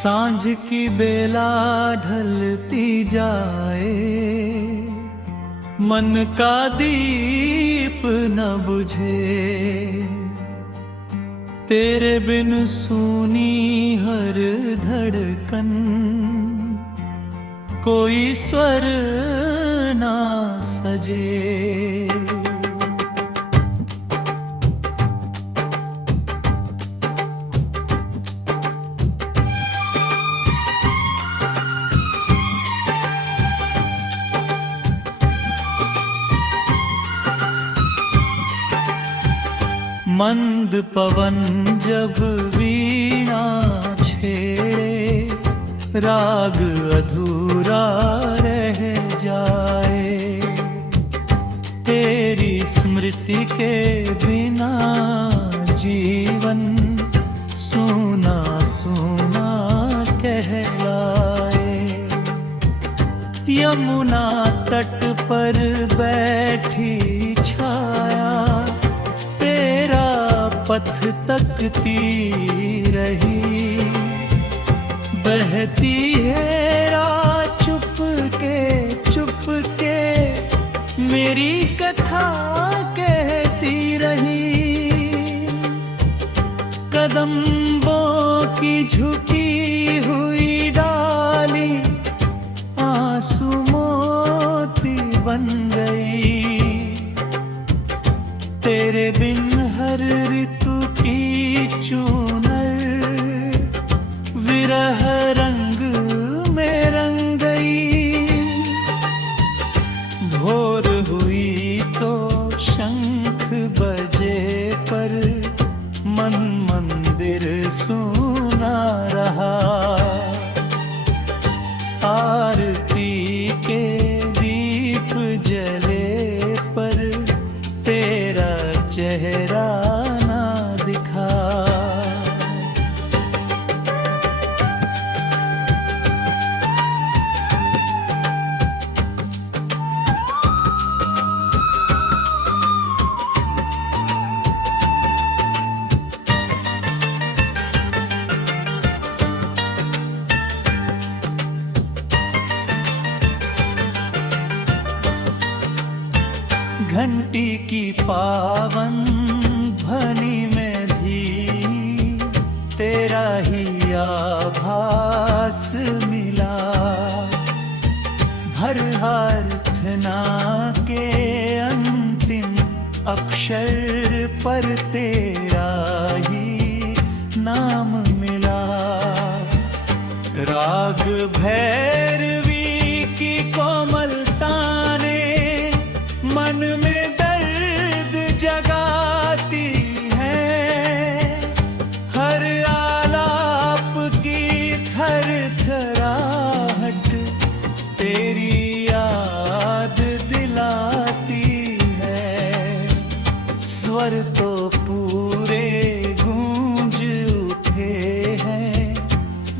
सांझ की बेला ढलती जाए, मन का दीप न बुझे। तेरे बिन सूनी हर धड़कन, कोई स्वर ना सजे। मंद पवन जब वीणा छेड़े, राग अधूरा रह जाए। तेरी स्मृति के बिना जीवन सूना सूना कहलाए। यमुना तट पर बैठी छाया, पथ तकती रही। बहती है रात चुप के मेरी कथा कहती रही। कदम्बों की झुकी हुई डाली आंसू मोती बन गई। तेरे बिन हर ऋतु की चूनर विरह रंग में रंग गई। भोर हुई तो शंख बजे पर मन मंदिर सुना रहा। आरती के दीप जले पर तेरा चेहरा ना दिखा। घंटी की पावन ध्वनि में भी तेरा ही आभास मिला। हर प्रार्थना के अंतिम अक्षर पर तेरा ही नाम मिला। राग भैरवी की कोमलता ने मन में दर्द जगाती है। हर आलाप की थरथराहट तेरी याद दिलाती है। स्वर तो पूरे गूंज उठे हैं,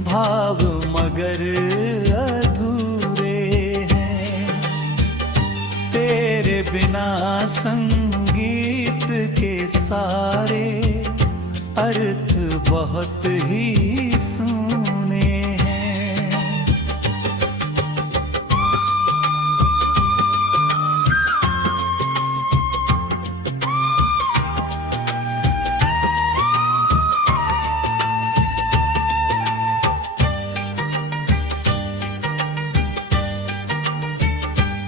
भाव मगर बिना संगीत के सारे अर्थ बहुत ही सूने हैं।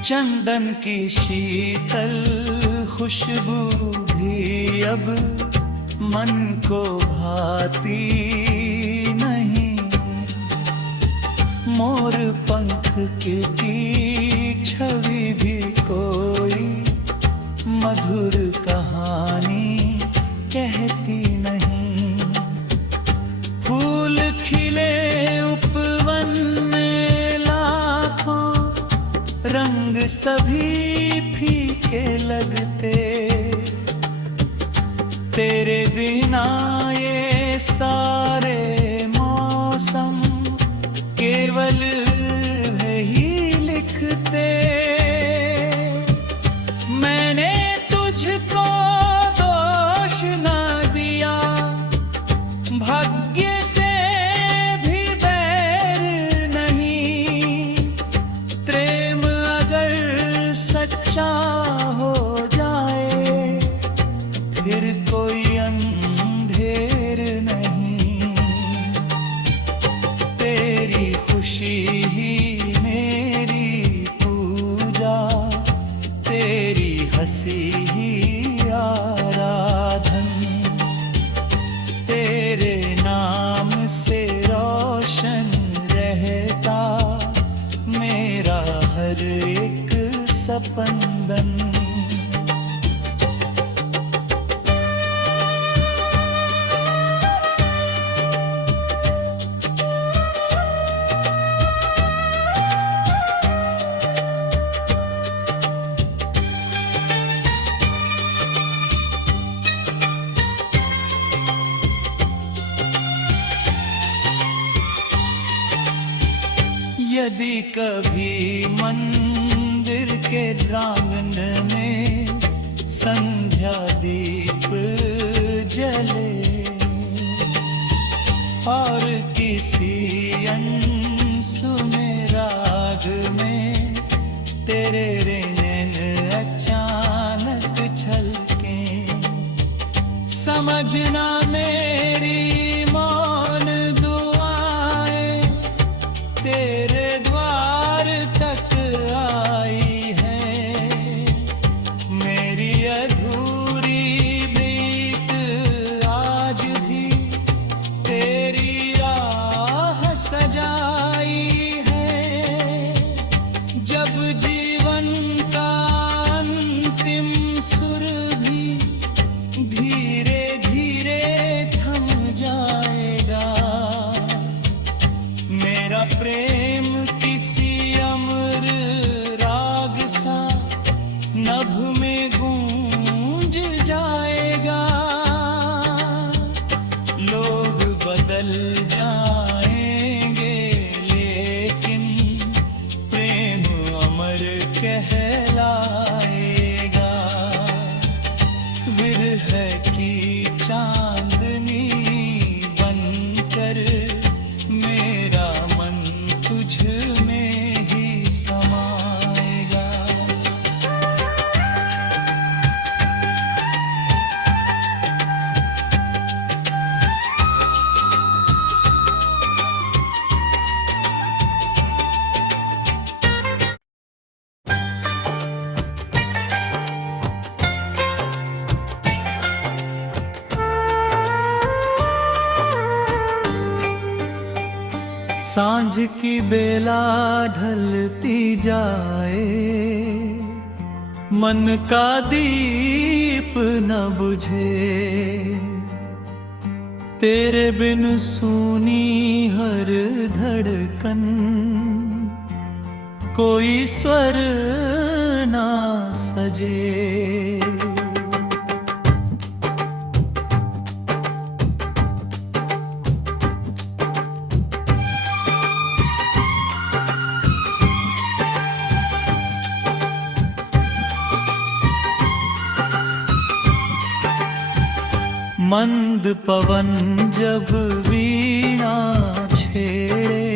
चंदन की शीतल खुशबू भी अब मन को भाती नहीं। मोर पंख की छवि भी कोई मधुर कहानी कहती नहीं। फूल खिले उपवन में लाखों, रंग सभी फीके लगते। तेरे बिना ये सारे मौसम केवल वही लिखते। मैंने तुझको दोष न दिया, भाग्य से भी बैर सपंदन। यदि कभी मंदिर के प्रांगण में संध्या दीप जले और किसी अनसुने राग में तेरे नैन अचानक छलके, समझना मेरी मौन दुआएं तेरे द्वार तक आई है। मेरी अधूरी प्रीत आज भी तेरी राह सजाई है। जब जीवन का अंतिम सुर भी धीरे धीरे थम जाएगा, मेरा प्रेम किसी अमर राग सा नभ में गूंज जाएगा। लोग बदल जाएंगे लेकिन प्रेम अमर कहलाएगा। विरह की चांदनी बनकर मेरा मन तुझ में ही समाएगा। सांझ की बेला ढलती जाए, मन का दीप न बुझे। तेरे बिन सूनी हर धड़कन, कोई स्वर ना सजे। मंद पवन जब वीणा छेड़े,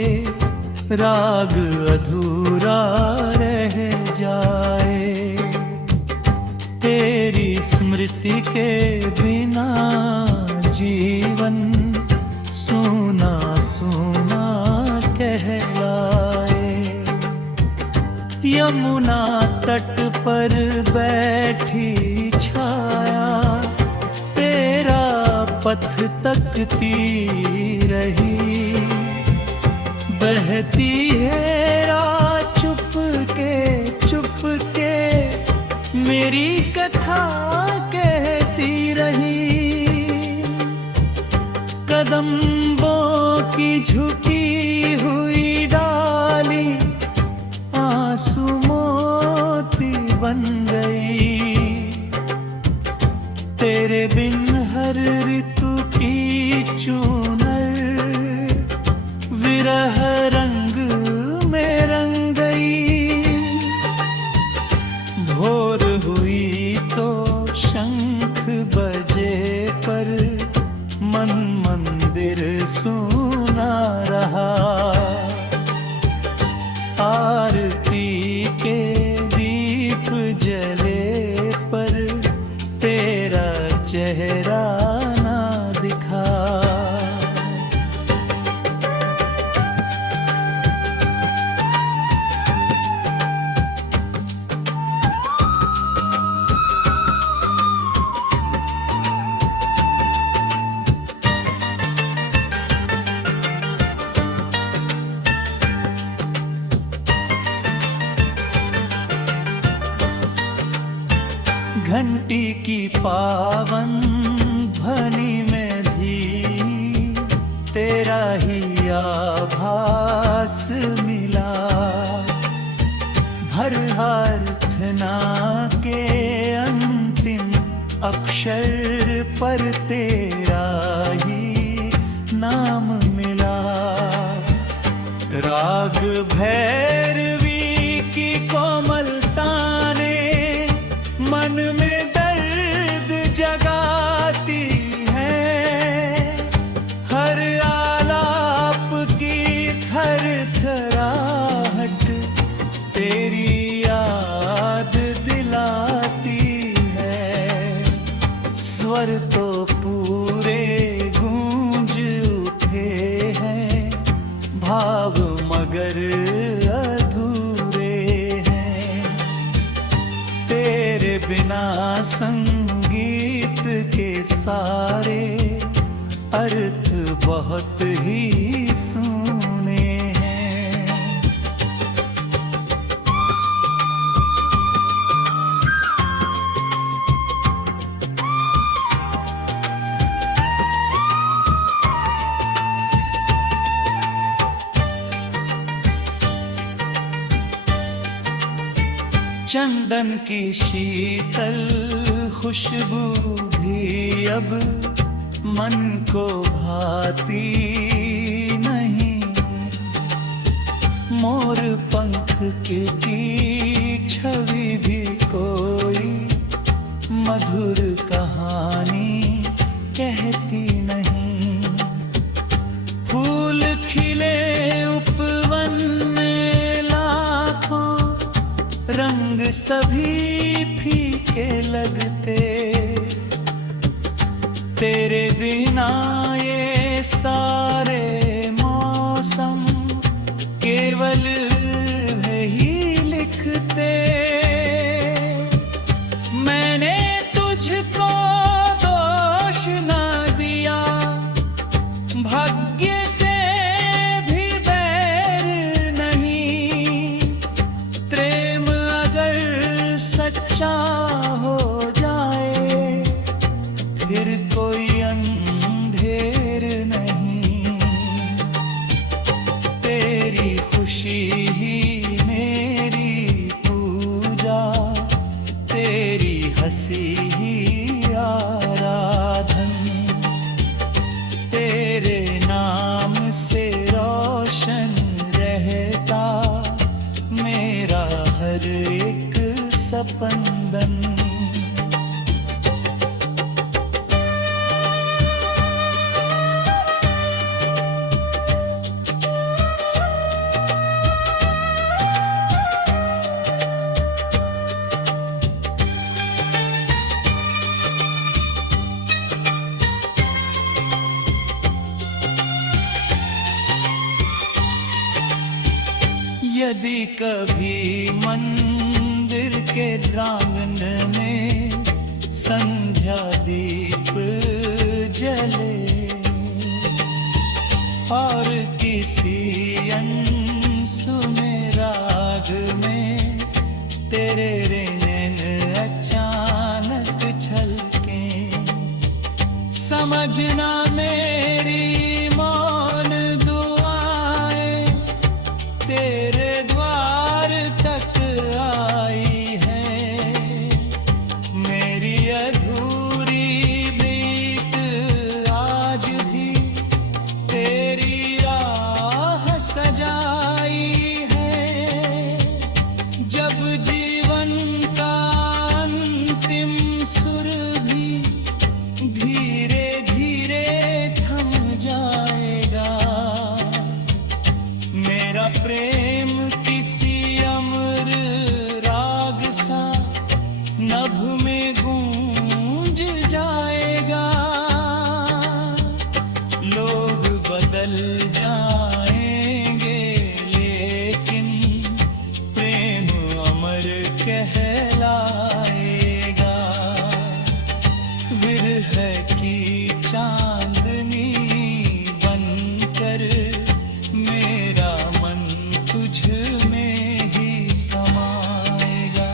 राग अधूरा रह जाए। तेरी स्मृति के बिना जीवन सूना सूना कहलाए। यमुना तट पर बैठी छाया पथ तकती रही, बहती है रात चुप के मेरी कथा कहती रही। कदम्बों की झुकी हुई डाली आंसू मोती बन गई। तेरे बिन हर ऋतु की चूनर विरह रंग में रंग गई। भोर हुई तो शंख बजे पर मन मंदिर सुना रहा। आरती के दीप जले पर तेरा चेहरा ना दिखा। घंटी की पावन ध्वनि में भी तेरा ही आभास मिला। हर प्रार्थना के अंतिम अक्षर पर तेरा ही नाम मिला। राग भैरवी की कोमलता ने मन में दर्द जगाती है। हर आलाप की थरथराहट तेरी याद दिलाती है। स्वर तो पूरे गूंज उठे हैं, भाव मगर अधूरे हैं। तेरे बिना संगीत के सारे अर्थ बहुत ही सूने हैं। चंदन की शीतल खुशबू भी अब मन को भाती नहीं। मोर पंख की छवि भी कोई मधुर कहानी कहती नहीं। फूल खिले उपवन में लाखों, रंग सभी फीके लगते। तेरे बिना ये सारे मौसम केवल वही लिखते। मैंने तुझको दोष न दिया, भाग्य से भी बैर नहीं। प्रेम अगर सच्चा हो जाए फिर कोई अंधेर नहीं। तेरी खुशी ही मेरी पूजा, तेरी हंसी ही आराधन। तेरे नाम से रोशन रहता मेरा हर एक सपंदन। यदि कभी मंदिर के प्रांगण में संध्या दीप जले और किसी अनसुने राग में तेरे नैन अचानक छलके, समझना मेरी मौन दुआएं तेरे द्वार तक आई है। मेरी अधूरी प्रीत आज भी तेरी राह सजाई है। जब जीवन का अंतिम सुर भी धीरे धीरे थम जाएगा, मेरा प्रेम किसी अमर राग सा नभ में गूंज जाएगा। लोग बदल जाएंगे लेकिन प्रेम अमर कहलाएगा। विरह की चांदनी बनकर मेरा मन तुझ में ही समाएगा।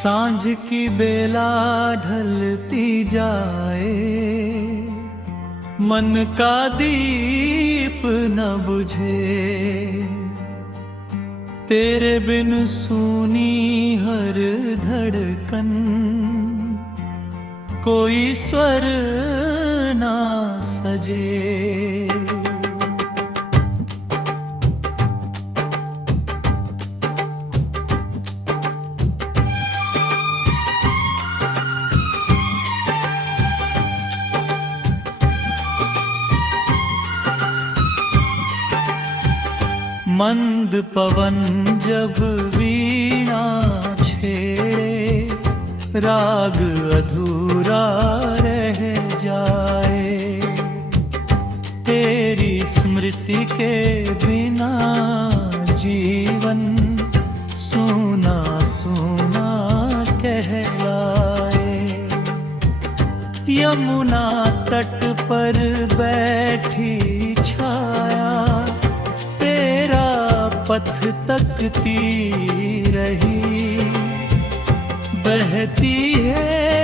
सांझ की बेला ढलती जाए, मन का दीप न बुझे। तेरे बिन सूनी हर धड़कन, कोई स्वर ना सजे। मंद पवन जब वीणा छेड़े, राग अधूरा रह जाए। तेरी स्मृति के बिना जीवन सूना सूना कहलाए। यमुना तट पर बैठी छाया, पथ तकती रही। बहती है